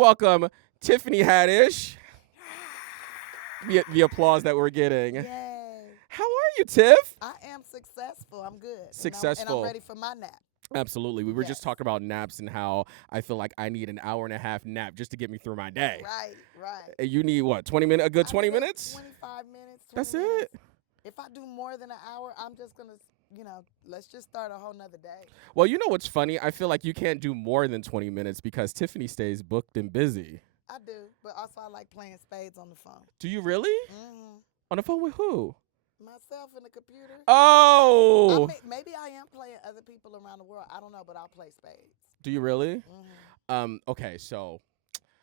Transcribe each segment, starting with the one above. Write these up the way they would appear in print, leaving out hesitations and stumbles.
welcome Tiffany Haddish. The applause that we're getting. Yay. How are you, Tiff? I am successful. I'm good. Successful. And I'm ready for my nap. Absolutely. We were just talking about naps and how I feel like I need an hour and a half nap just to get me through my day. Right. And you need what, 20 minutes? A good 20 minutes? 25 minutes. 20 That's minutes. it. If I do more than an hour, I'm just going to, let's just start a whole nother day. Well, you know what's funny? I feel like you can't do more than 20 minutes because Tiffany stays booked and busy. I do, but also I like playing spades on the phone. Do you really? Mm-hmm. On the phone with who? Myself and the computer. Oh. Maybe I am playing other people around the world. I don't know, but I'll play spades. Do you really? Mm-hmm. Okay, so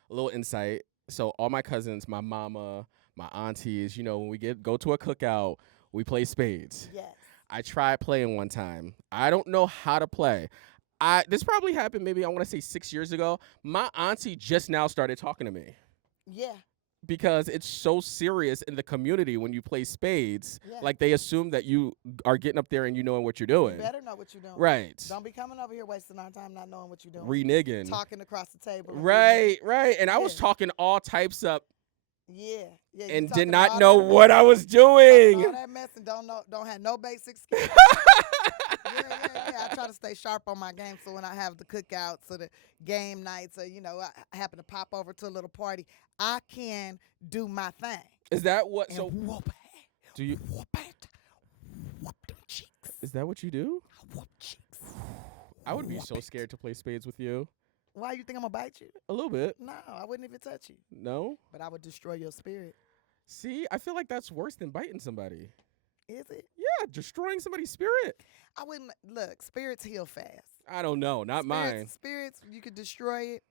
a little insight. So all my cousins, my mama, my aunties, when we go to a cookout, we play spades. Yes. I tried playing one time. I don't know how to play. This probably happened maybe, I want to say 6 years ago. My auntie just now started talking to me. Yeah. Because it's so serious in the community when you play spades. Yeah. Like, they assume that you are getting up there and you knowing what you're doing. You better know what you're doing. Right. Don't be coming over here wasting our time not knowing what you're doing. Reneging. Talking across the table. Right. And I was talking all types up. Yeah. And did not know what I was doing. All that mess and don't have no basic skills. Yeah. I try to stay sharp on my game, so when I have the cookouts or the game nights, or I happen to pop over to a little party, I can do my thing. Is that what? And so whoop it. do you? Whoop it. Whoop them cheeks. Is that what you do? Whoop cheeks. I would be so scared to play spades with you. Why you think I'm gonna bite you? A little bit. No, I wouldn't even touch you. No. But I would destroy your spirit. See, I feel like that's worse than biting somebody. Is it? Yeah, destroying somebody's spirit. I wouldn't look. Spirits heal fast. I don't know, not mine. Spirits, you could destroy it,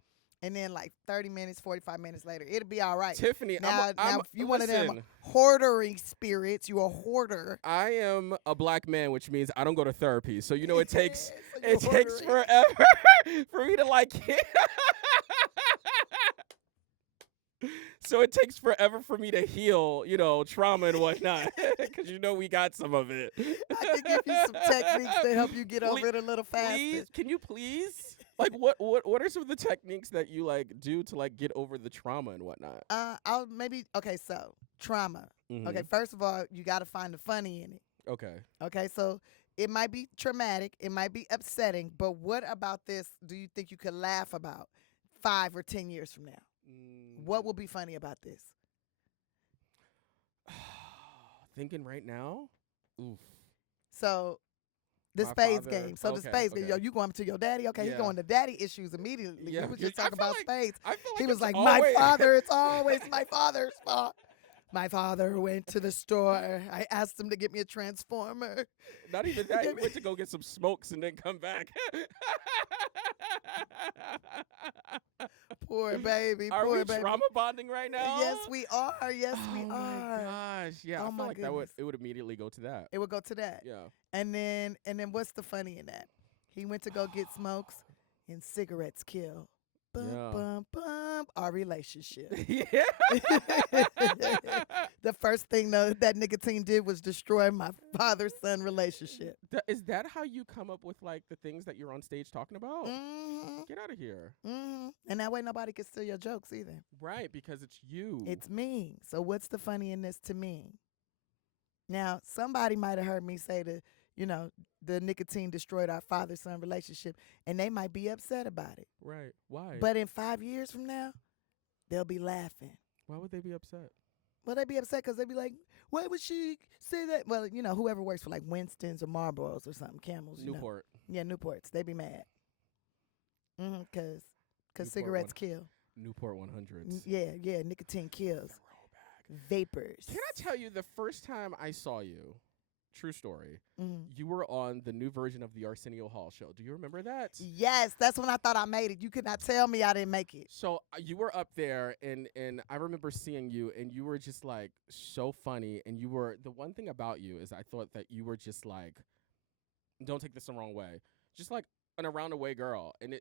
and then like 30 minutes, 45 minutes later, it'll be all right. Tiffany, now I'm if you one of them hoarding spirits, you a hoarder. I am a black man, which means I don't go to therapy. So it takes so takes forever for me to like So it takes forever for me to heal, trauma and whatnot, because we got some of it. I can give you some techniques to help you get over it a little faster. Can you please? Like, what are some of the techniques that you do to get over the trauma and whatnot? So trauma. Mm-hmm. Okay, first of all, you got to find the funny in it. Okay, so it might be traumatic, it might be upsetting, but what about this do you think you could laugh about 5 or 10 years from now? What will be funny about this? Thinking right now? Oof. So, the spades game. So, the spades game. Yo, you going to your daddy? Okay, he's going to daddy issues immediately. Yeah. We was just talking about spades. I feel like he was like, it's always my father's fault. My father went to the store. I asked him to get me a transformer. Not even that. He went to go get some smokes and then come back. Poor baby. Are we trauma bonding right now? Yes, we are. Yes, we are. Oh my gosh. Yeah, I feel like it would immediately go to that. It would go to that. Yeah. And then what's the funny in that? He went to go get smokes and cigarettes kill. Bum, our relationship. Yeah. The first thing that nicotine did was destroy my father-son relationship. Is that how you come up with the things that you're on stage talking about? Mm-hmm. Get out of here. Mm-hmm. And that way nobody can steal your jokes either. Right, because it's you. It's me. So what's the funny in this to me? Now, somebody might have heard me say the nicotine destroyed our father-son relationship, and they might be upset about it. Right. Why? But in 5 years from now, they'll be laughing. Why would they be upset? Well, they'd be upset because they'd be like, why would she say that? Well, whoever works for Winston's or Marlboros or something, Camels. Newport. Yeah, Newports. They'd be mad. Because cigarettes kill. Newport 100s. Yeah, nicotine kills. Vapors. Can I tell you, the first time I saw you, true story, Mm-hmm. you were on the new version of the Arsenio Hall show. Do you remember that? Yes, that's when I thought I made it. You could not tell me I didn't make it. So you were up there, and I remember seeing you, and you were just so funny. And the one thing about you is I thought that you were just don't take this the wrong way, just an around the way girl, and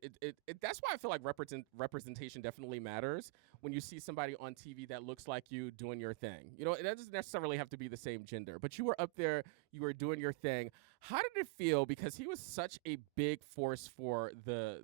that's why I feel like representation definitely matters when you see somebody on TV that looks like you doing your thing. You know, it doesn't necessarily have to be the same gender, but you were up there, you were doing your thing. How did it feel? Because he was such a big force for the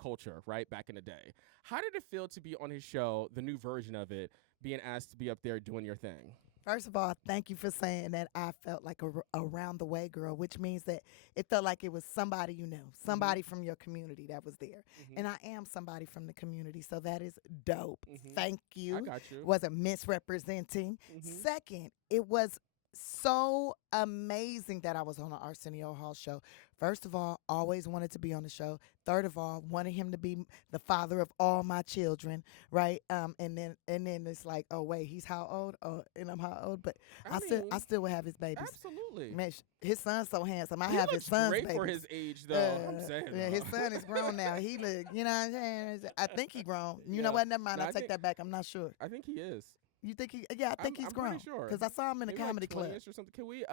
culture, right, back in the day. How did it feel to be on his show, the new version of it, being asked to be up there doing your thing? First of all, thank you for saying that I felt like a around the way girl, which means that it felt like it was somebody you knew, somebody from your community that was there. And I am somebody from the community, so that is dope. Thank you. I got you. Wasn't misrepresenting. Second, it was so amazing that I was on the Arsenio Hall show. First of all, always wanted to be on the show. Third of all, wanted him to be the father of all my children, right? And then it's like, oh wait, he's how old? Oh, and I'm how old? But I still would have his babies. Absolutely. Man, his son's so handsome. I he have his son's great babies. for his age, though. I'm saying. Yeah, his son is grown now. He look, you know what I'm saying? I think he grown. You know what? Never mind. No, I take that back. I'm not sure. I think he is. You think he? Yeah, I think he's grown. Pretty sure. Because I saw him in a comedy club. Or something. Can we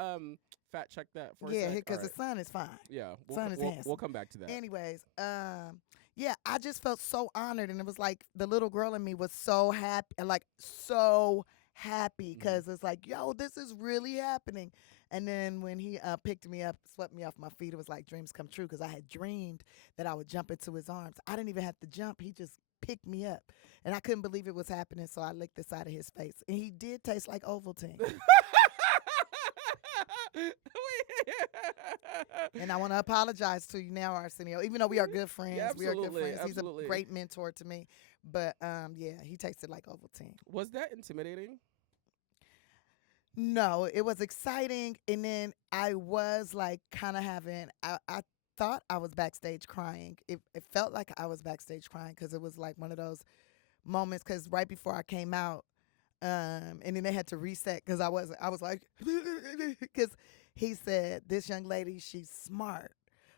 fact check that for a yeah, sec? because his son is fine. Yeah, Son is handsome. We'll come back to that. Anyways, yeah, I just felt so honored, and it was like the little girl in me was so happy, because it's like, yo, this is really happening. And then when he picked me up, swept me off my feet, it was like dreams come true, because I had dreamed that I would jump into his arms. I didn't even have to jump. He just picked me up. And I couldn't believe it was happening, so I licked the side of his face. And he did taste like Ovaltine. And I want to apologize to you now, Arsenio, even though we are good friends. Yeah, we are good friends. Absolutely. He's a great mentor to me. But, yeah, he tasted like Ovaltine. Was that intimidating? No, it was exciting. And then I was like kind of I thought I was backstage crying. It felt like I was backstage crying, because it was like one of those moments, because right before I came out, and then they had to reset, because I was like, because he said, this young lady, she's smart.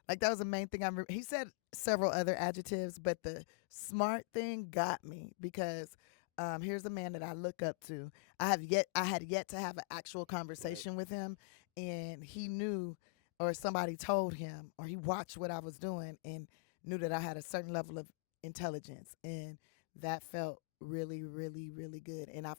Like, that was the main thing. He said several other adjectives, but the smart thing got me, because here's a man that I look up to. I had yet to have an actual conversation with him, and he knew, or somebody told him, or he watched what I was doing and knew that I had a certain level of intelligence, and that felt really, really, really good. And I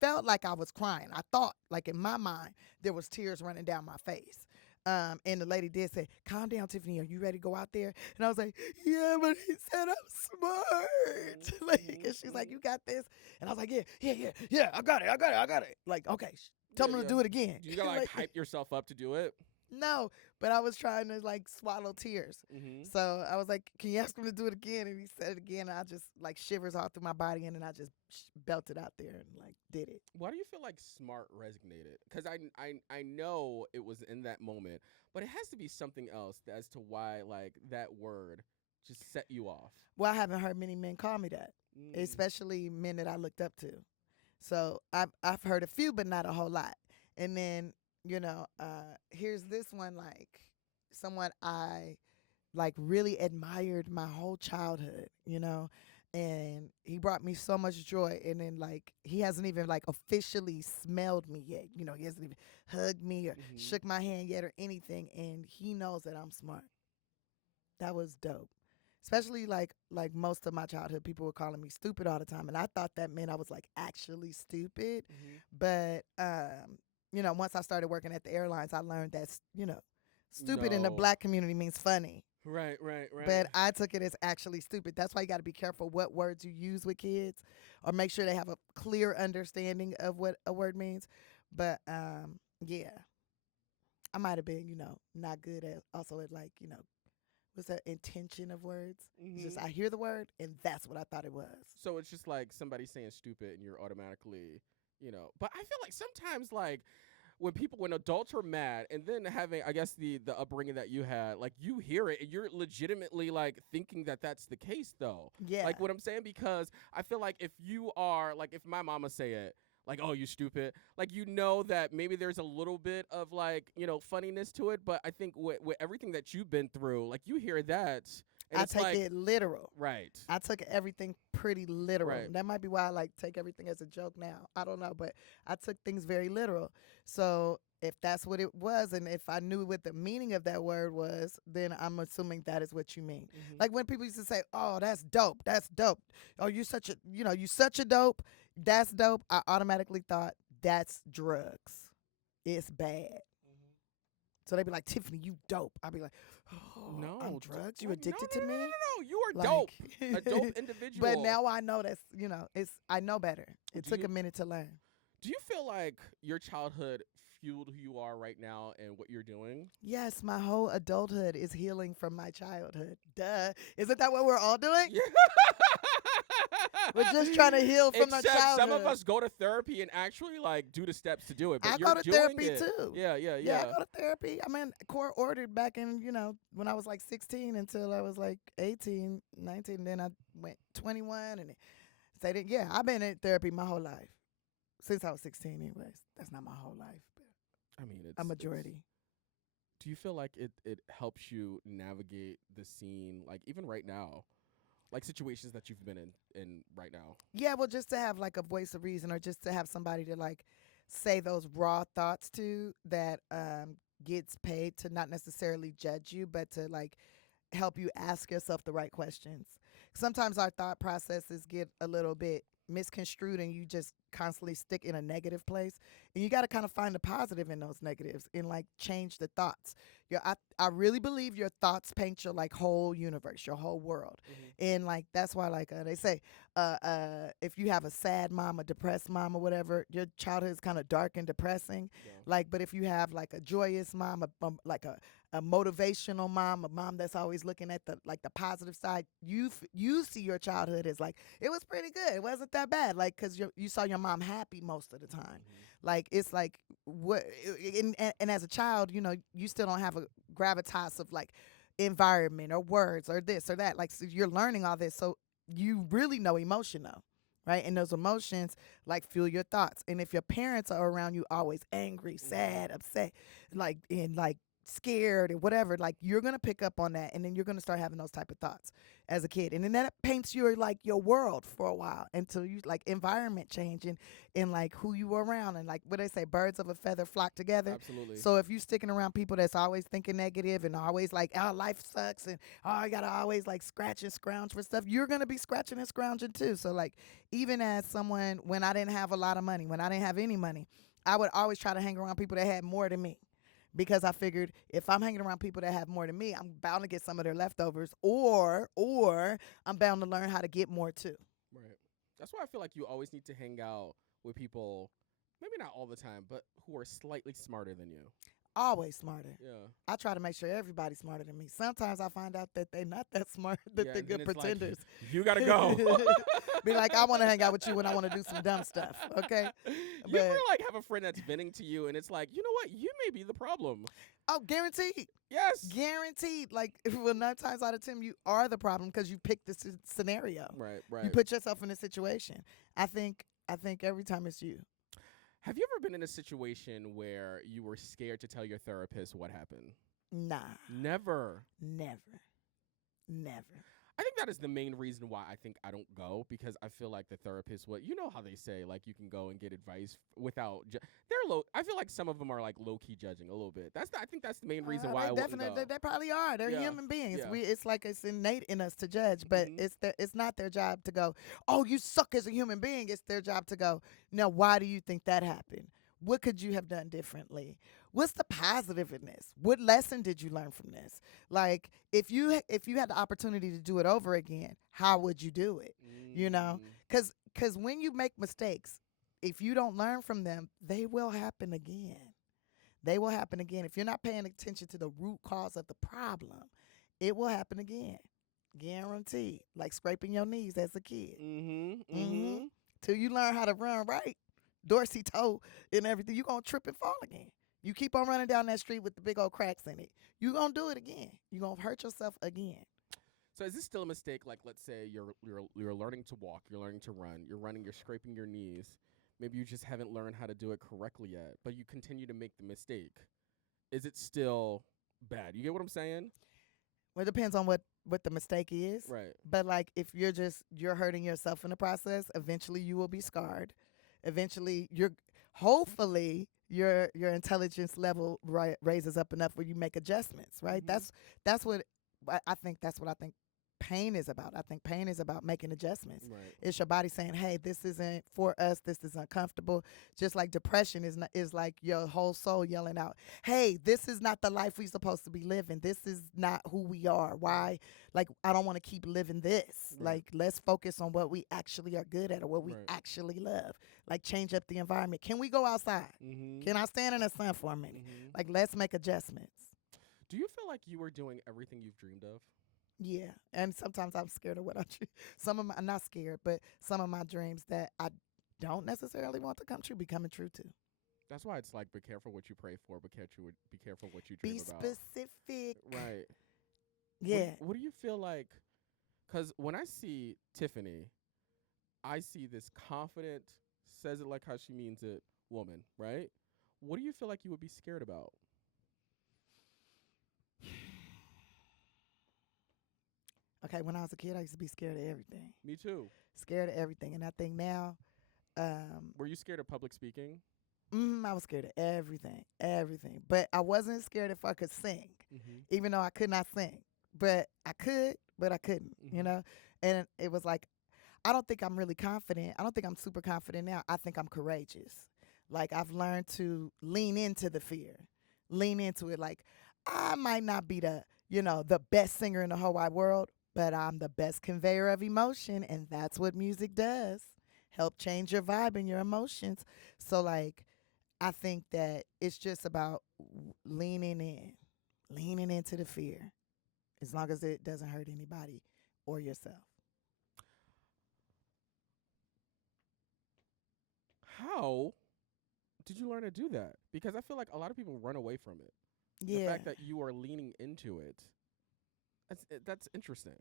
felt like I was crying. I thought, like, in my mind, there was tears running down my face. And the lady did say, calm down, Tiffany, are you ready to go out there? And I was like, yeah, but he said I'm smart. Like, and she's like, you got this? And I was like, yeah, I got it. Like, okay, tell him to do it again. You gotta like hype yourself up to do it? No, but I was trying to like swallow tears. So I was like, can you ask him to do it again? And he said it again. And I just like shivers all through my body, and then I just belted out there and like did it. Why do you feel like smart resonated? Because I know it was in that moment, but it has to be something else as to why like that word just set you off. Well, I haven't heard many men call me that, especially men that I looked up to. So I've heard a few, but not a whole lot. And then, you know, here's this one, like someone I like really admired my whole childhood, you know, and he brought me so much joy. And then like he hasn't even like officially smelled me yet, you know, he hasn't even hugged me or shook my hand yet or anything, and he knows that I'm smart. That was dope. Especially like most of my childhood, people were calling me stupid all the time, and I thought that meant I was like actually stupid. But you know, once I started working at the airlines, I learned that, you know, stupid in the black community means funny. Right. But I took it as actually stupid. That's why you got to be careful what words you use with kids, or make sure they have a clear understanding of what a word means. But yeah, I might have been, you know, not good at also at like, you know, what's that intention of words? It's just I hear the word and that's what I thought it was. So it's just like somebody saying stupid and you're automatically, you know. But I feel like sometimes like when adults are mad, and then having, I guess, the upbringing that you had, like you hear it and you're legitimately like thinking that that's the case though. Yeah. Like what I'm saying, because I feel like if you are like, if my mama say it, like, oh, you stupid, like, you know that maybe there's a little bit of like, you know, funniness to it. But I think with everything that you've been through, like you hear that. And I take it literal. Right. I took everything pretty literal. Right. That might be why I like take everything as a joke now. I don't know, but I took things very literal. So If that's what it was, and if I knew what the meaning of that word was, then I'm assuming that is what you mean. Like when people used to say, "Oh, that's dope. That's dope. Oh, you such a dope. That's dope." I automatically thought that's drugs. It's bad. So they'd be like, "Tiffany, you dope." I'd be like, "Oh, No, I'm drugs. You addicted no, to me? no. You are dope. A dope individual. But now I know that's I know better. It took a minute to learn. Do you feel like your childhood fueled who you are right now and what you're doing? Yes, my whole adulthood is healing from my childhood. Duh. Isn't that what we're all doing? Yeah. We're just trying to heal from our childhood. Some of us go to therapy and actually like do the steps to do it. But I you're go to doing therapy it. too. Yeah. I go to therapy. I mean, court ordered back in, when I was like 16 until I was like 18, 19. Then I went 21 and said it. Yeah, I've been in therapy my whole life. Since I was 16 anyways. That's not my whole life. But I mean, it's a majority. Do you feel like it helps you navigate the scene, like even right now? Like situations that you've been in right now. Yeah, well, just to have like a voice of reason, or just to have somebody to like say those raw thoughts to that gets paid to not necessarily judge you, but to like help you ask yourself the right questions. Sometimes our thought processes get a little bit misconstrued and you just constantly stick in a negative place, and you got to kind of find the positive in those negatives and like change the thoughts. I really believe your thoughts paint your like whole universe, your whole world. And like that's why like they say if you have a sad mom, a depressed mom, or whatever, your childhood is kind of dark and depressing. Like, but if you have like a joyous mom, like a motivational mom, a mom that's always looking at the positive side, you see your childhood as like it was pretty good. It wasn't that bad, like because you saw your mom happy most of the time. Like it's like what and as a child, you still don't have a gravitas of like environment or words or this or that. Like so you're learning all this, so you really know emotion though. Right? And those emotions like fuel your thoughts. And if your parents are around you always angry, sad, upset, like scared and whatever, like you're gonna pick up on that, and then you're gonna start having those type of thoughts as a kid, and then that paints your like your world for a while until you like environment change and like who you were around, and like what they say, birds of a feather flock together. Absolutely. So if you sticking around people that's always thinking negative and always like, oh, life sucks, and oh, I gotta always like scratch and scrounge for stuff, you're gonna be scratching and scrounging too. So like even as someone, when I didn't have a lot of money, when I didn't have any money, I would always try to hang around people that had more than me. Because I figured if I'm hanging around people that have more than me, I'm bound to get some of their leftovers, or I'm bound to learn how to get more too. Right. That's why I feel like you always need to hang out with people, maybe not all the time, but who are slightly smarter than you. Always smarter. Yeah. I try to make sure everybody's smarter than me. Sometimes I find out that they're not that smart, that they're good pretenders. Like, you gotta go. Be like, I want to hang out with you when I want to do some dumb stuff. Okay. You ever like have a friend that's venting to you and it's like, you know what? You may be the problem. Oh, guaranteed. Yes. Guaranteed. Like, well, 9 times out of 10, you are the problem because you picked this scenario. Right. You put yourself in a situation. I think every time it's you. Have you ever been in a situation where you were scared to tell your therapist what happened? Nah. Never. I think that is the main reason why I think I don't go, because I feel like the therapist, how they say, like, you can go and get advice without, I feel like some of them are like low key judging a little bit. I think that's the main reason why I wouldn't go. They probably are. They're human beings. Yeah. It's like it's innate in us to judge, but it's not their job to go, oh, you suck as a human being. It's their job to go, now, why do you think that happened? What could you have done differently? What's the positive in this? What lesson did you learn from this? Like, if you had the opportunity to do it over again, how would you do it? Because when you make mistakes, if you don't learn from them, they will happen again. They will happen again. If you're not paying attention to the root cause of the problem, it will happen again. Guaranteed. Like scraping your knees as a kid. Till you learn how to run right, Dorsey toe and everything, you're going to trip and fall again. You keep on running down that street with the big old cracks in it, you're going to do it again. You're going to hurt yourself again. So is this still a mistake? Like, let's say you're learning to walk, you're learning to run, you're running, you're scraping your knees. Maybe you just haven't learned how to do it correctly yet, but you continue to make the mistake. Is it still bad? You get what I'm saying? Well, it depends on what the mistake is. Right. But like if you're hurting yourself in the process, eventually you will be scarred. Eventually hopefully your intelligence level raises up enough where you make adjustments, right? Mm-hmm. That's what I think. That's what I think pain is about. I think pain is about making adjustments. Right. It's your body saying, "Hey, this isn't for us. This is uncomfortable." Just like depression is like your whole soul yelling out, "Hey, this is not the life we're supposed to be living. This is not who we are. Why? Like, I don't want to keep living this. Right. Like, let's focus on what we actually are good at or what we Right. actually love. Like, change up the environment. Can we go outside? Mm-hmm. Can I stand in the sun for a minute? Mm-hmm. Like, let's make adjustments." Do you feel like you were doing everything you've dreamed of? Yeah, and sometimes I'm scared of what I dream. Some of my, not scared, but some of my dreams that I don't necessarily want to come true be coming true too. That's why it's like, be careful what you pray for, be careful what you Be dream about. specific. Right. Yeah. What do you feel like? Because when I see Tiffany, I see this confident, says it like how she means it woman, right? What do you feel like you would be scared about? Okay, when I was a kid, I used to be scared of everything. Me too. Scared of everything, and I think now, Were you scared of public speaking? I was scared of everything. But I wasn't scared if I could sing, even though I could not sing. But I could, but I couldn't, you know? And it was like, I don't think I'm really confident. I don't think I'm super confident now. I think I'm courageous. Like, I've learned to lean into the fear, lean into it. Like, I might not be the best singer in the whole wide world, but I'm the best conveyor of emotion, and that's what music does. Help change your vibe and your emotions. So, like, I think that it's just about leaning into the fear, as long as it doesn't hurt anybody or yourself. How did you learn to do that? Because I feel like a lot of people run away from it. Yeah. The fact that you are leaning into it, that's interesting.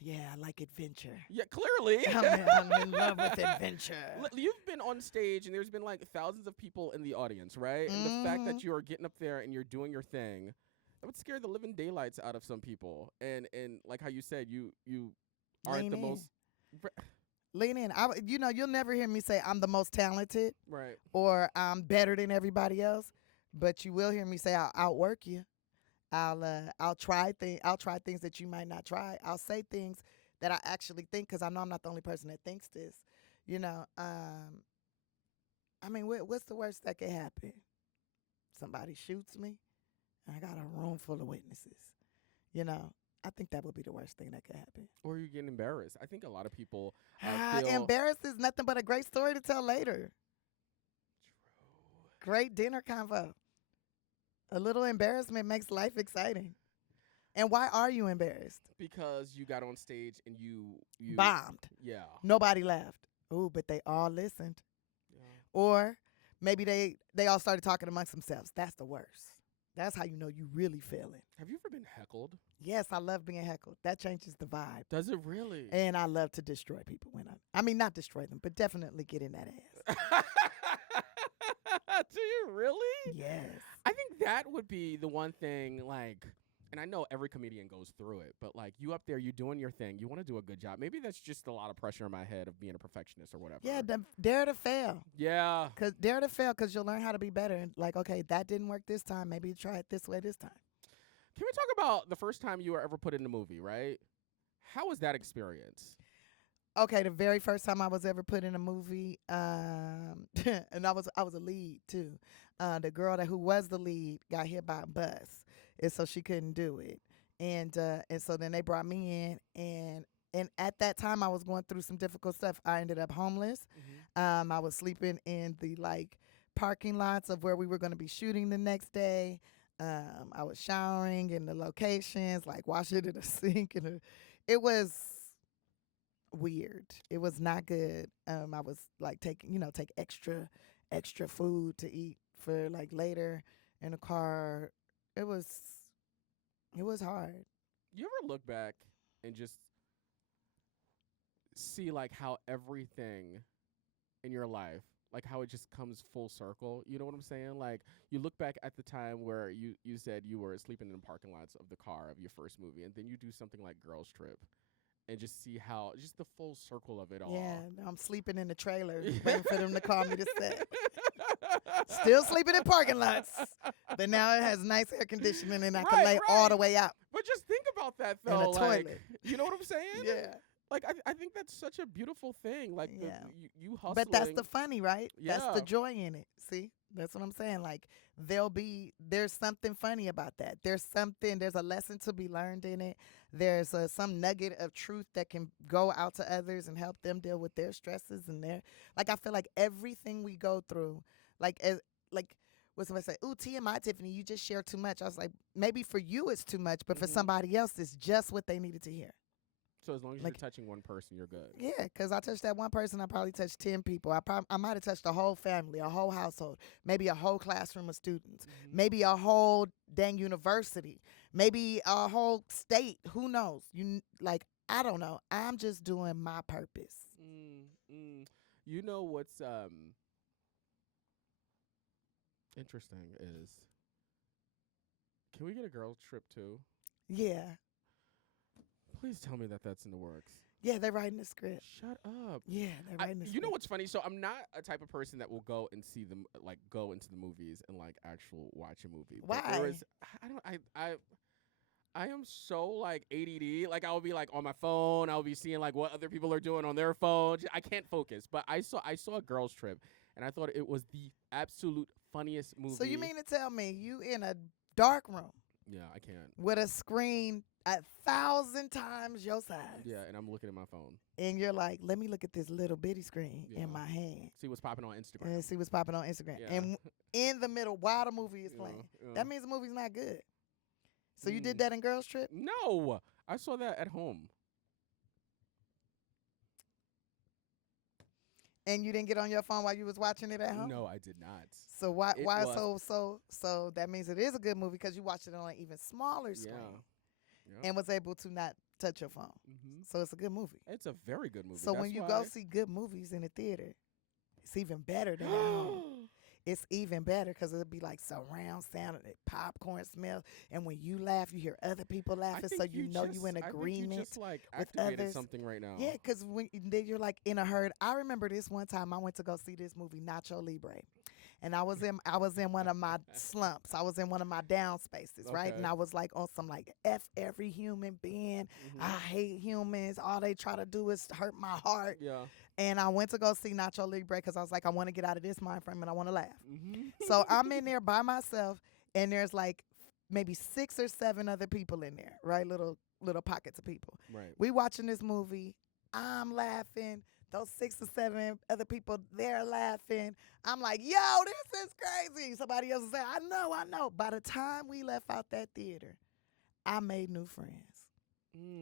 Yeah, I like adventure. Yeah, clearly. I'm in love with adventure. You've been on stage and there's been like thousands of people in the audience, right? And the fact that you are getting up there and you're doing your thing, that would scare the living daylights out of some people. And like how you said, you aren't the most. Lean in. You'll never hear me say I'm the most talented, right, or I'm better than everybody else. But you will hear me say I'll outwork you. I'll try things that you might not try. I'll say things that I actually think, because I know I'm not the only person that thinks this. You know, I mean, what's the worst that could happen? Somebody shoots me. I got a room full of witnesses. You know, I think that would be the worst thing that could happen. Or you get embarrassed. I think a lot of people embarrassed is nothing but a great story to tell later. True. Great dinner convo. A little embarrassment makes life exciting. And why are you embarrassed? Because you got on stage and you bombed. Yeah. Nobody laughed. Ooh, but they all listened. Yeah. Or maybe they all started talking amongst themselves. That's the worst. That's how you know you really feeling. Have you ever been heckled? Yes, I love being heckled. That changes the vibe. Does it really? And I love to destroy people when I mean, not destroy them, but definitely get in that ass. Do you really? Yes. I think that would be the one thing, like, and I know every comedian goes through it, but like you up there, you doing your thing, you want to do a good job. Maybe that's just a lot of pressure in my head of being a perfectionist or whatever. Yeah, dare to fail. Yeah. Dare to fail, because you'll learn how to be better. And like, okay, that didn't work this time. Maybe try it this way this time. Can we talk about the first time you were ever put in a movie, right? How was that experience? Okay, the very first time I was ever put in a movie, and I was a lead too. The girl who was the lead got hit by a bus, and so she couldn't do it. And so then they brought me in, and at that time I was going through some difficult stuff. I ended up homeless. I was sleeping in the parking lots of where we were going to be shooting the next day. I was showering in the locations, washing in a sink, and it was weird. It was not good. I was take extra food to eat for later in the car. It was hard. You ever look back and just see how everything in your life, how it just comes full circle? You know what I'm saying? You look back at the time where you said you were sleeping in the parking lots of the car of your first movie, and then you do something like Girls Trip. and just see how just the full circle of it all. Yeah, I'm sleeping in the trailer, waiting for them to call me to set. Still sleeping in parking lots, but now it has nice air conditioning and I can lay all the way out. But just think about that though, in a like, toilet. You know what I'm saying? Yeah. Like I think that's such a beautiful thing. Like you hustling. But that's the funny, right? Yeah. That's the joy in it. See, that's what I'm saying. Like there's something funny about that. There's a lesson to be learned in it. There's some nugget of truth that can go out to others and help them deal with their stresses and I feel like everything we go through, what somebody say, ooh, TMI, Tiffany, you just share too much. I was like, maybe for you it's too much, but for somebody else it's just what they needed to hear. So as long as you're touching one person, you're good. Yeah, because I touched that one person, I probably touched 10 people. I might have touched a whole family, a whole household, maybe a whole classroom of students, maybe a whole dang university, maybe a whole state. Who knows? I don't know. I'm just doing my purpose. You know what's interesting is, can we get a girls trip too? Yeah. Please tell me that that's in the works. Yeah, they're writing the script. Shut up. Yeah, they're writing the script. You know what's funny? So I'm not a type of person that will go and see them, go into the movies and actual watch a movie. Why? I am so ADD. I'll be on my phone. I'll be seeing what other people are doing on their phone. I can't focus. But I saw a girls trip and I thought it was the absolute funniest movie. So you mean to tell me you in a dark room? Yeah, I can't. With a screen 1,000 times your size. Yeah, and I'm looking at my phone. And you're like, let me look at this little bitty screen in my hand. See what's popping on Instagram. And see what's popping on Instagram. Yeah. And in the middle, while the movie is playing. That means the movie's not good. So you did that in Girls Trip? No. I saw that at home. And you didn't get on your phone while you was watching it at home? No, I did not. So why so that means it is a good movie because you watched it on an even smaller screen. Yeah. And was able to not touch your phone. So it's a good movie. It's a very good movie. So when you go see good movies in the theater, it's even better than at home. It's even better because it'll be surround sound and popcorn smell. And when you laugh, you hear other people laughing, so you know you're in agreement I think you just with activated others. something right now. Yeah, because then you're in a herd. I remember this one time I went to go see this movie, Nacho Libre. And I was in one of my slumps. I was in one of my down spaces, right? And I was on some F every human being. I hate humans. All they try to do is hurt my heart. Yeah. And I went to go see Nacho Libre because I was I want to get out of this mind frame and I want to laugh. So I'm in there by myself, and there's maybe 6 or 7 other people in there, right? Little pockets of people. Right. We watching this movie. I'm laughing. Those 6 or 7 other people, they're laughing. I'm like, yo, this is crazy. Somebody else is saying, I know. By the time we left out that theater, I made new friends.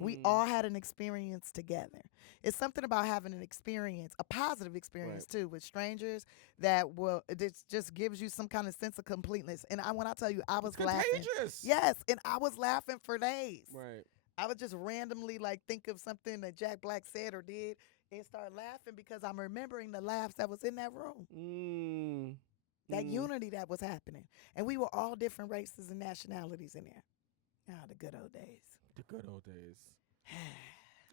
We all had an experience together. It's something about having an experience, a positive experience too, with strangers it just gives you some kind of sense of completeness. And when I tell you, I was laughing. Yes, and I was laughing for days. Right. I would just randomly think of something that Jack Black said or did and start laughing because I'm remembering the laughs that was in that room. That unity that was happening. And we were all different races and nationalities in there. Ah, the good old days. The good old days.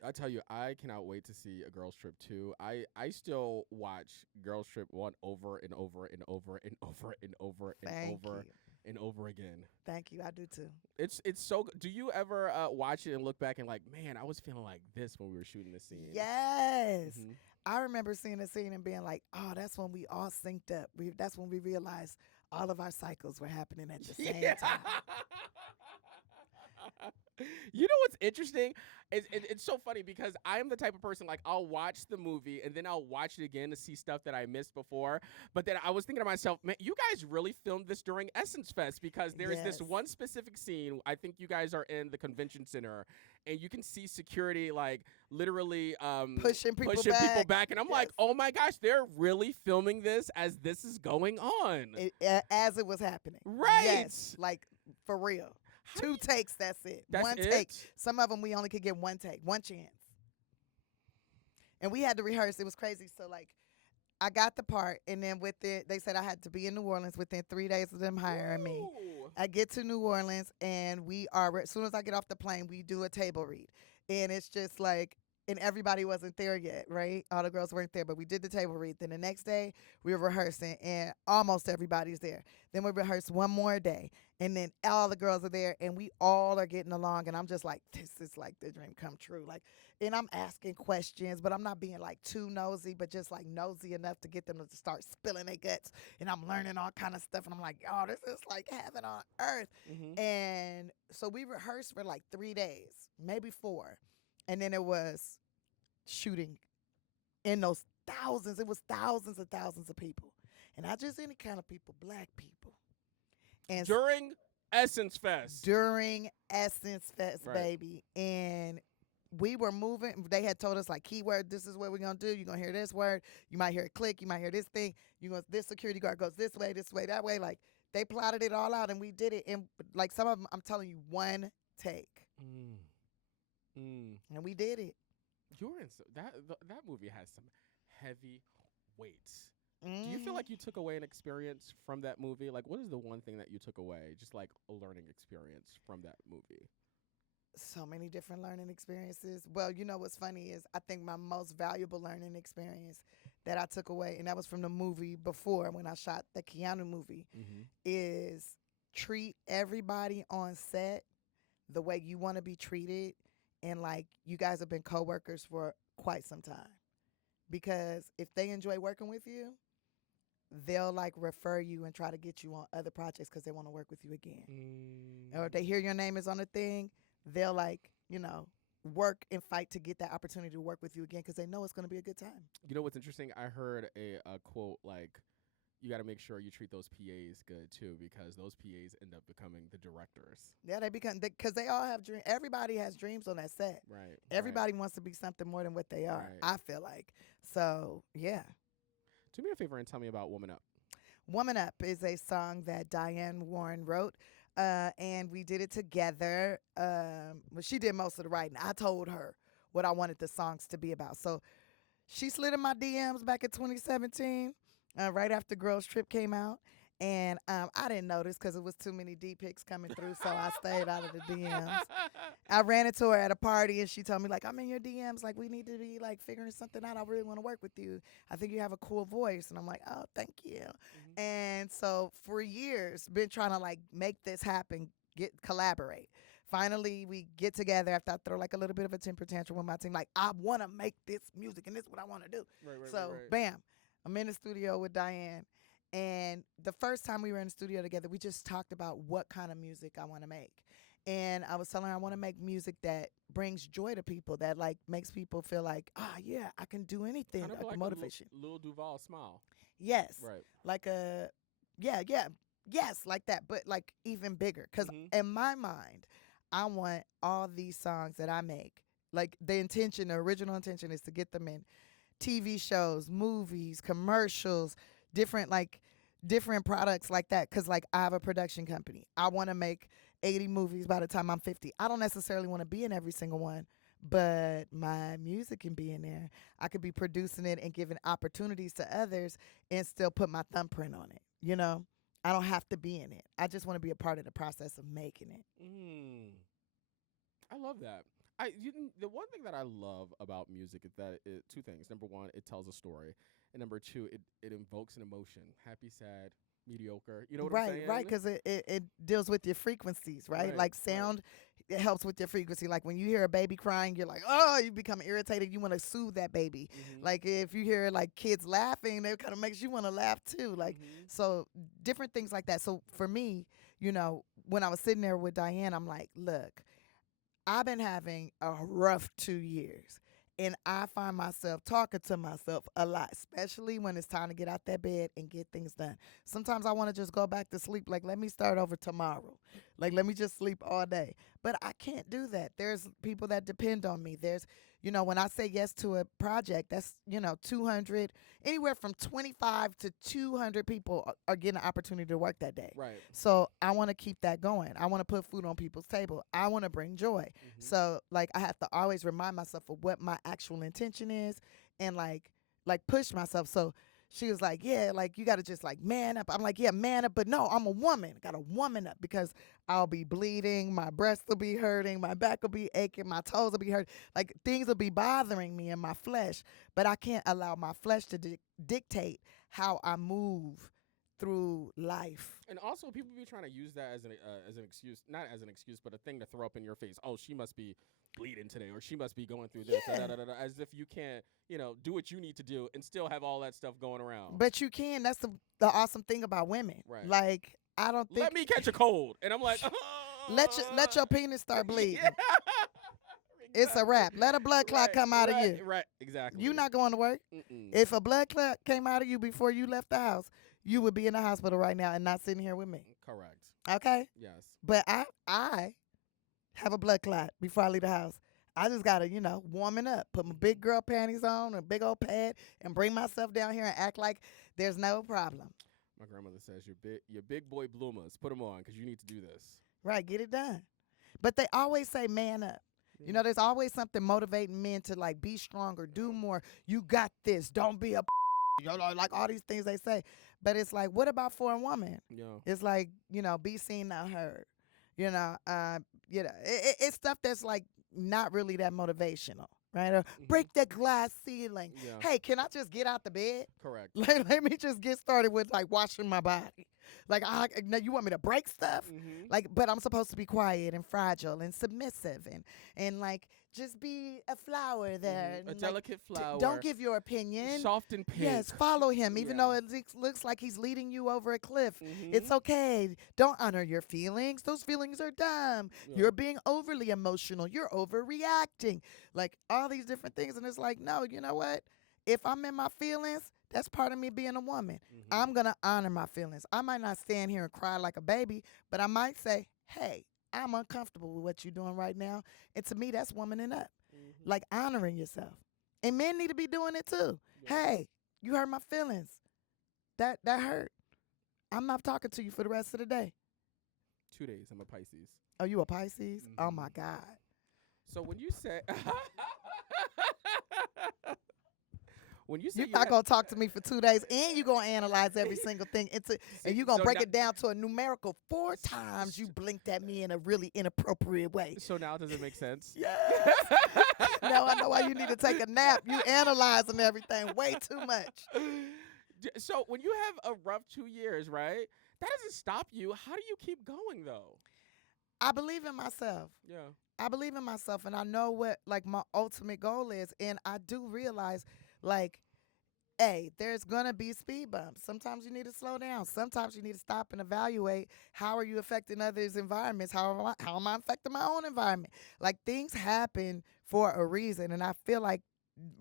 I tell you, I cannot wait to see a Girls Trip 2. I still watch Girls Trip 1 over and over and over and over and over and over and over again. Thank you. I do too. It's so good. Do you ever watch it and look back and man, I was feeling like this when we were shooting this scene? Yes. I remember seeing the scene and being like, oh, that's when we all synced up. That's when we realized all of our cycles were happening at the same time. You know what's interesting? It's so funny because I am the type of person I'll watch the movie and then I'll watch it again to see stuff that I missed before. But then I was thinking to myself, man, you guys really filmed this during Essence Fest because there is this one specific scene. I think you guys are in the convention center and you can see security literally pushing people back. And I'm like, oh my gosh, they're really filming this as this is going on. As it was happening. Right. Yes, for real. 2 takes, that's it. That's one take. Some of them we only could get 1 take, 1 chance. And we had to rehearse. It was crazy. So I got the part, and then they said I had to be in New Orleans within 3 days of them hiring me. I get to New Orleans, and as soon as I get off the plane, we do a table read. And it's just like, and everybody wasn't there yet, right? All the girls weren't there, but we did the table read. Then the next day, we were rehearsing, and almost everybody's there. Then we rehearsed one more day, and then all the girls are there, and we all are getting along. And I'm just like, this is like the dream come true. Like, and I'm asking questions, but I'm not being like too nosy, but just like nosy enough to get them to start spilling their guts. And I'm learning all kind of stuff, and I'm like, oh, this is like heaven on earth. Mm-hmm. And so we rehearsed for like 3 days, maybe 4. And then it was shooting in those thousands. It was thousands and thousands of people. And not just any kind of people, black people. And during Essence Fest. During Essence Fest, right. baby. And we were moving. They had told us, like, keyword, this is what we're going to do. You're going to hear this word. You might hear it click. You might hear this thing. This security guard goes this way, that way. Like, they plotted it all out, and we did it. And, like, some of them, I'm telling you, one take. And we did it. You're in that movie has some heavy weights. Do you feel like you took away an experience from that movie? Like, what is the one thing that you took away, just like a learning experience from that movie? So many different learning experiences. Well, you know what's funny is I think my most valuable learning experience that I took away, and that was from the movie before when I shot the Keanu movie, is treat everybody on set the way you want to be treated. And, like, you guys have been coworkers for quite some time. Because if they enjoy working with you, they'll, like, refer you and try to get you on other projects because they want to work with you again. Or if they hear your name is on the thing, they'll, like, work and fight to get that opportunity to work with you again because they know it's going to be a good time. You know what's interesting? I heard a quote, like, you got to make sure you treat those PAs good, too, because those PAs end up becoming the directors. Yeah, they become, because they all have dreams. Everybody has dreams on that set. Right. Everybody wants to be something more than what they are, I feel like. So, yeah. Do me a favor and tell me about Woman Up. Woman Up is a song that Diane Warren wrote, and we did it together. Well, she did most of the writing. I told her what I wanted the songs to be about. So she slid in my DMs back in 2017. Right after Girls Trip came out. And I didn't notice because it was too many D-pics coming through, so I stayed out of the DMs. I ran into her at a party, and she told me, like, I'm in your DMs. Like, we need to be, like, figuring something out. I really want to work with you. I think you have a cool voice. And I'm like, oh, thank you. And so for years, been trying to, like, make this happen, collaborate. Finally, we get together after I throw, like, a little bit of a temper tantrum with my team. Like, I want to make this music, and this is what I want to do. Bam. I'm in the studio with Diane, and the first time we were in the studio together, we just talked about what kind of music I want to make. And I was telling her I want to make music that brings joy to people, that, like, makes people feel like, yeah, I can do anything. Kind of like motivation. Lil Duval smile. Yes. Right. Like yes, like that, but, like, even bigger. Because in my mind, I want all these songs that I make, like, the original intention is to get them in TV shows, movies, commercials, different products like that. Because, like, I have a production company. I want to make 80 movies by the time I'm 50. I don't necessarily want to be in every single one, but my music can be in there. I could be producing it and giving opportunities to others and still put my thumbprint on it. I don't have to be in it. I just want to be a part of the process of making it. I love that. The one thing that I love about music is that two things. Number one, it tells a story. And number two, it invokes an emotion. Happy, sad, mediocre. You know what I'm saying? Right, because it deals with your frequencies, right? Like sound, it helps with your frequency. Like when you hear a baby crying, you're like, oh, you become irritated. You want to soothe that baby. Like if you hear like kids laughing, it kind of makes you want to laugh too. Like, so different things like that. So for me, when I was sitting there with Diane, I'm like, look, I've been having a rough 2 years, and I find myself talking to myself a lot, especially when it's time to get out that bed and get things done. Sometimes I want to just go back to sleep, like, let me start over tomorrow. Like, let me just sleep all day. But I can't do that. There's people that depend on me. There's, when I say yes to a project, that's, 200, anywhere from 25 to 200 people are getting an opportunity to work that day. Right. So I want to keep that going. I want to put food on people's table. I want to bring joy. So, like, I have to always remind myself of what my actual intention is and, like push myself. So She was like, yeah, like you got to just like man up. I'm like, yeah, man up. But no, I'm a woman. I got to woman up because I'll be bleeding. My breasts will be hurting. My back will be aching. My toes will be hurting. Like things will be bothering me in my flesh. But I can't allow my flesh to dictate how I move through life. And also, people be trying to use that as an excuse, not as an excuse, but a thing to throw up in your face. Oh, she must be bleeding today, or she must be going through this, as if you can't, do what you need to do and still have all that stuff going around. But you can. That's the awesome thing about women. Right. Like, I don't think. Let me catch a cold. And I'm like, let your penis start bleeding. Yeah. Exactly. It's a wrap. Let a blood clot come out of you. Right, exactly. You're not going to work. Mm-mm. If a blood clot came out of you before you left the house, you would be in the hospital right now and not sitting here with me. Correct. Okay? Yes. But I have a blood clot before I leave the house. I just got to, warming up, put my big girl panties on, a big old pad, and bring myself down here and act like there's no problem. My grandmother says, your big boy bloomers, put them on because you need to do this. Right, get it done. But they always say man up. There's always something motivating men to, like, be stronger, do more. You got this. Don't be a like all these things they say. But it's like, what about for a woman? Yeah. It's like, be seen, not heard. It's stuff that's, like, not really that motivational, right? Or break the glass ceiling. Yeah. Hey, can I just get out the bed? Correct. Let me just get started with, like, washing my body. Like, you want me to break stuff? Mm-hmm. Like, but I'm supposed to be quiet and fragile and submissive and like, just be a flower there. Mm-hmm. And a delicate flower. Don't give your opinion. Soft and pink. Yes, follow him, even though it looks like he's leading you over a cliff. Mm-hmm. It's okay. Don't honor your feelings. Those feelings are dumb. Yeah. You're being overly emotional. You're overreacting. Like, all these different things. And it's like, no, you know what? If I'm in my feelings, that's part of me being a woman. Mm-hmm. I'm going to honor my feelings. I might not stand here and cry like a baby, but I might say, hey, I'm uncomfortable with what you're doing right now. And to me, that's womaning up. Mm-hmm. Like, honoring yourself. And men need to be doing it too. Yeah. Hey, you hurt my feelings. That hurt. I'm not talking to you for the rest of the day. 2 days. I'm a Pisces. Oh, you a Pisces? Mm-hmm. Oh, my God. So when you say... When you say you're not going to talk to me for 2 days, and you're going to analyze every single thing, and you're going to break it down to a numerical 4 times you blinked at me in a really inappropriate way. So now does it make sense? Yes. Now I know why you need to take a nap. You analyzing everything way too much. So when you have a rough 2 years, right, that doesn't stop you. How do you keep going, though? I believe in myself. Yeah. I believe in myself, and I know what, like, my ultimate goal is, and I do realize, like, hey, there's going to be speed bumps. Sometimes you need to slow down. Sometimes you need to stop and evaluate how are you affecting others' environments? How am I affecting my own environment? Like, things happen for a reason, and I feel like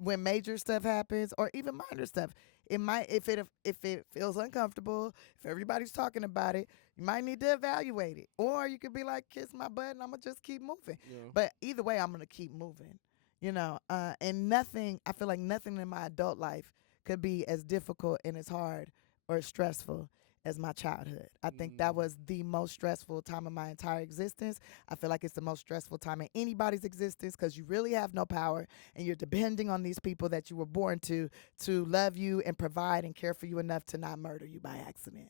when major stuff happens, or even minor stuff, it might, if it feels uncomfortable, if everybody's talking about it, you might need to evaluate it. Or you could be like, kiss my butt, and I'm going to just keep moving. Yeah. But either way, I'm going to keep moving. And nothing, I feel like nothing in my adult life could be as difficult and as hard or as stressful as my childhood. I think that was the most stressful time of my entire existence. I feel like it's the most stressful time in anybody's existence because you really have no power and you're depending on these people that you were born to love you and provide and care for you enough to not murder you by accident.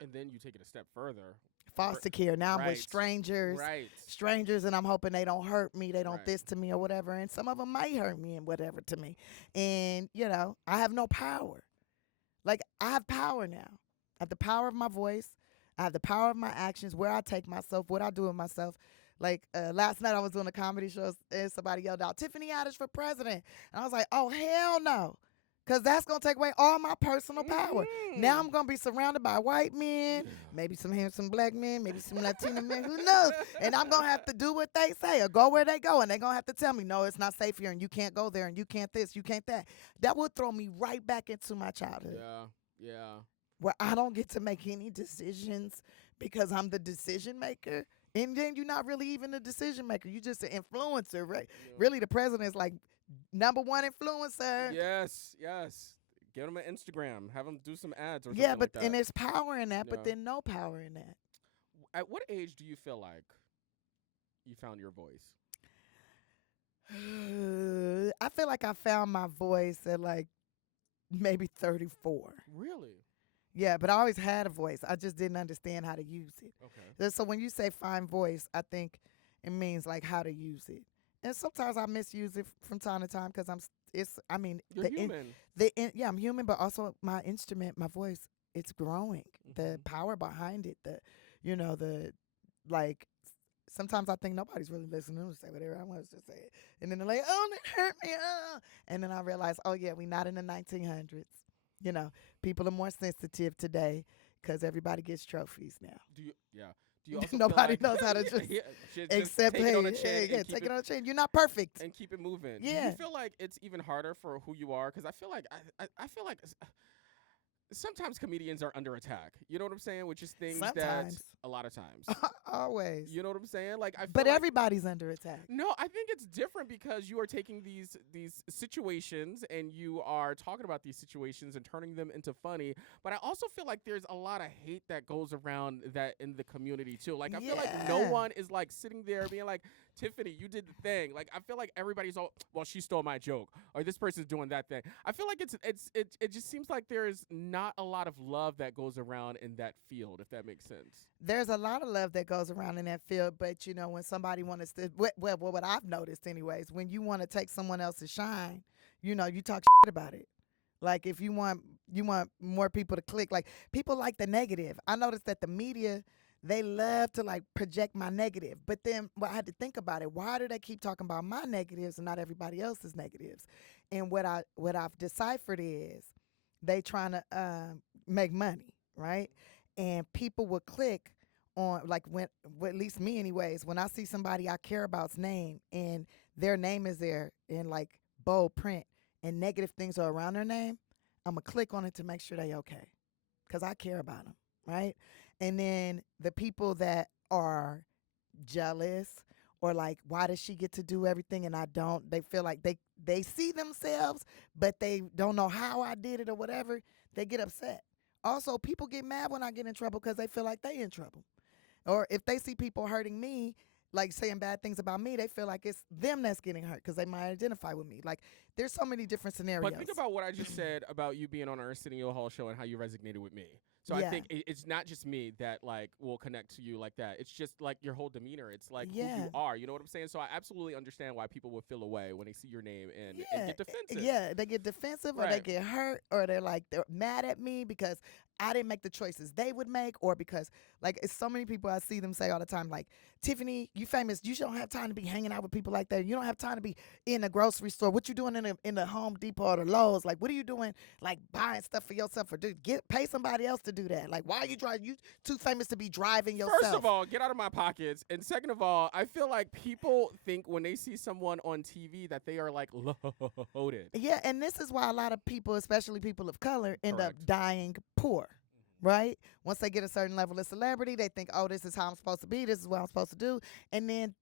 And then you take it a step further. Foster care. Now I'm with strangers. Right. Strangers, and I'm hoping they don't hurt me. They don't this to me or whatever. And some of them might hurt me and whatever to me. And, I have no power. Like, I have power now. I have the power of my voice. I have the power of my actions, where I take myself, what I do with myself. Like, last night I was doing a comedy show, and somebody yelled out, Tiffany Haddish for president. And I was like, oh, hell no. Because that's going to take away all my personal power. Now I'm going to be surrounded by white men, maybe some handsome black men, maybe some Latina men, who knows? And I'm going to have to do what they say or go where they go. And they're going to have to tell me, no, it's not safe here and you can't go there and you can't this, you can't that. That would throw me right back into my childhood. Yeah. Where I don't get to make any decisions because I'm the decision maker. And then you're not really even a decision maker. You're just an influencer, right? Yeah. Really, the president is like, #1 influencer. Yes. Get them an Instagram. Have them do some ads or something but like that. And there's power in that, but then no power in that. At what age do you feel like you found your voice? I feel like I found my voice at like maybe 34. Really? Yeah, but I always had a voice. I just didn't understand how to use it. Okay. So when you say fine voice, I think it means like how to use it. And sometimes I misuse it from time to time because You're human. Yeah, I'm human, but also my instrument, my voice, it's growing. The power behind it, like sometimes I think nobody's really listening to say whatever I want to say. And then they're like, oh, it hurt me. And then I realize, oh, yeah, we're not in the 1900s. People are more sensitive today because everybody gets trophies now. Do you also nobody feel like, knows how to just accept take it on the chin? take it on the chin. You're not perfect. And keep it moving. Yeah. Do you feel like it's even harder for who you are? Because I feel like sometimes comedians are under attack. You know what I'm saying? Which is things Sometimes. that a lot of times. Always. You know what I'm saying? Like I feel But like, everybody's under attack. No, I think it's different because you are taking these situations and you are talking about these situations and turning them into funny. But I also feel like there's a lot of hate that goes around that in the community too. Like I feel like no one is like sitting there being like, Tiffany, you did the thing. Like I feel like everybody's all, well, she stole my joke, or this person's doing that thing. I feel like it just seems like there's not a lot of love that goes around in that field, if that makes sense. There's a lot of love that goes around in that field, but when somebody wants to, what I've noticed anyways, when you want to take someone else's shine, you talk shit about it. Like if you want more people to click, like people like the negative. I noticed that the media, they love to like project my negative, but then I had to think about it. Why do they keep talking about my negatives and not everybody else's negatives? And what I've deciphered is they trying to make money, right? And people will click on, like, when, well, at least me anyways, when I see somebody I care about's name and their name is there in like bold print and negative things are around their name, I'm going to click on it to make sure they okay because I care about them, right? And then the people that are jealous or like, why does she get to do everything and I don't? They feel like they see themselves, but they don't know how I did it or whatever. They get upset. Also, people get mad when I get in trouble because they feel like they in trouble. Or if they see people hurting me, like saying bad things about me, they feel like it's them that's getting hurt because they might identify with me. Like, there's so many different scenarios. But think about what I just said about you being on our Arsenio Hall show and how you resonated with me. So I think it's not just me that like will connect to you like that. It's just like your whole demeanor. It's like who you are. You know what I'm saying? So I absolutely understand why people would feel away when they see your name and get defensive. Yeah, they get defensive or they get hurt or they're mad at me because I didn't make the choices they would make, or because like it's so many people I see them say all the time, like, Tiffany, you famous. You don't have time to be hanging out with people like that. You don't have time to be in the grocery store. What you doing in the Home Depot or the Lowe's? Like, what are you doing? Like buying stuff for yourself, or pay somebody else to do that. Like, why are you driving? You too famous to be driving yourself. First of all, get out of my pockets. And second of all, I feel like people think when they see someone on TV that they are like loaded. Yeah, and this is why a lot of people, especially people of color, end up dying poor. Right? Once they get a certain level of celebrity, they think, oh, this is how I'm supposed to be. This is what I'm supposed to do. And then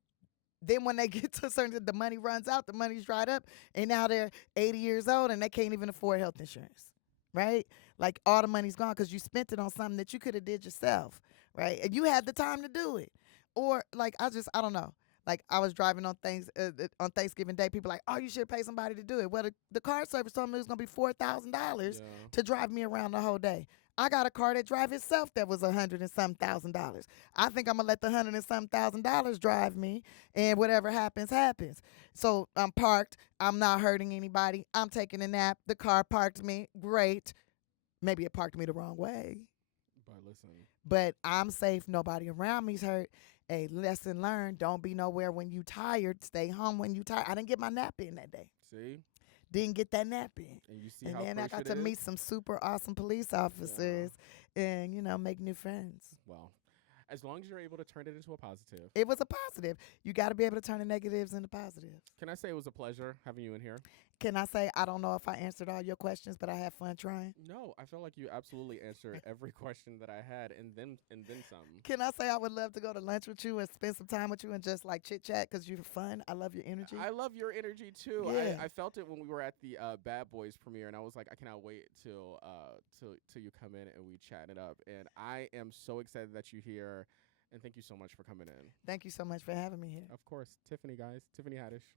when they get to a certain, the money runs out, the money's dried up, and now they're 80 years old and they can't even afford health insurance. Right? Like all the money's gone because you spent it on something that you could have did yourself. Right? And you had the time to do it. Or like, I don't know. Like I was driving on Thanksgiving Day. People like, oh, you should pay somebody to do it. Well, the car service told me it was going to be $4,000 to drive me around the whole day. I got a car that drive itself that was $100 and some $1,000. I think I'm gonna let the $100 and some $1,000 drive me, and whatever happens, happens. So I'm parked. I'm not hurting anybody. I'm taking a nap. The car parked me. Great. Maybe it parked me the wrong way. But listen. But I'm safe. Nobody around me's hurt. A lesson learned: don't be nowhere when you tired. Stay home when you tired. I didn't get my nap in that day. See. Didn't get that nap in. And you see and how then I got to meet some super awesome police officers and, make new friends. Well, as long as you're able to turn it into a positive. It was a positive. You got to be able to turn the negatives into positives. Can I say it was a pleasure having you in here? Can I say I don't know if I answered all your questions, but I had fun trying? No, I feel like you absolutely answered every question that I had and then some. Can I say I would love to go to lunch with you and spend some time with you and just like chit chat because you're fun? I love your energy. I love your energy too. Yeah. I felt it when we were at the Bad Boys premiere, and I was like, I cannot wait till you come in and we chat it up. And I am so excited that you're here. And thank you so much for coming in. Thank you so much for having me here. Of course. Tiffany, guys. Tiffany Haddish.